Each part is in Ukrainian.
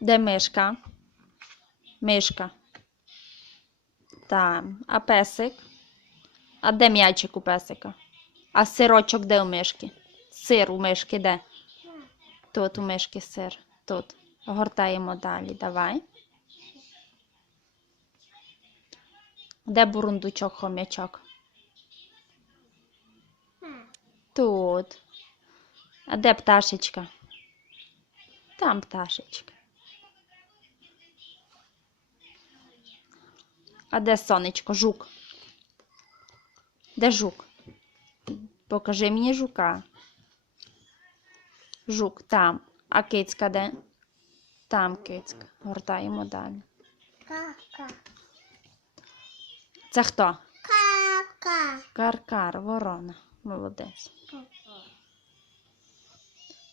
Де мишка? Мишка. Там. А песик? А де м'ячик у песика? А сирочок де у мишки? Сир у мишки де? Тут у мишки сир. Тут. Гортаємо далі. Давай. Де бурундучок, хомячок? Тут. А де пташечка? Там пташечка. А де сонечко? Жук? Де жук? Покажи мені жука. Жук там. А кицька де? Там кицька. Гортаємо далі. Кака. Це хто? Кака. Каркар, ворона. Молодець.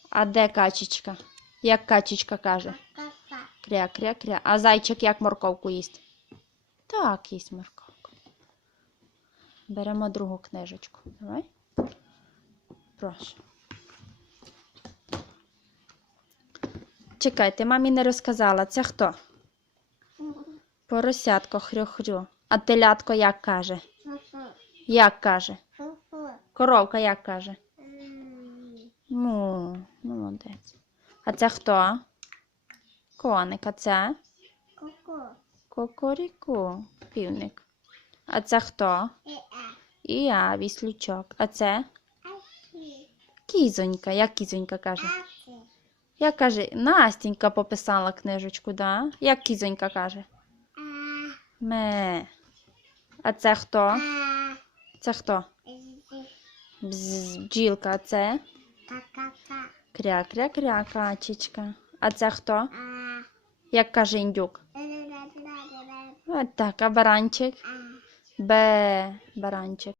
А де качечка? Як качечка каже? Кря, кря, кря. А зайчик як морковку їсть? Так, їсть морковку. Беремо другу книжечку. Давай. Прошу. Чекайте, мамі не розказала. Це хто? Поросятко хрю-хрю. А телятко як каже? Як каже? Коровка як каже? М. Ну, молодець. А це хто? Коник, а це? Ку-ку. Кокоріку, півник. А це хто? Е-е. І я, віслючок. А це кізонька. Як кізонька каже? Як каже, Настінька пописала книжечку, да? Як кізонька каже? Ме. А це хто? Це хто? Бджілка, а це? Кря-кря-кря, качечка. А це хто? Як каже індюк? Так, а баранчик? Б. Баранчик.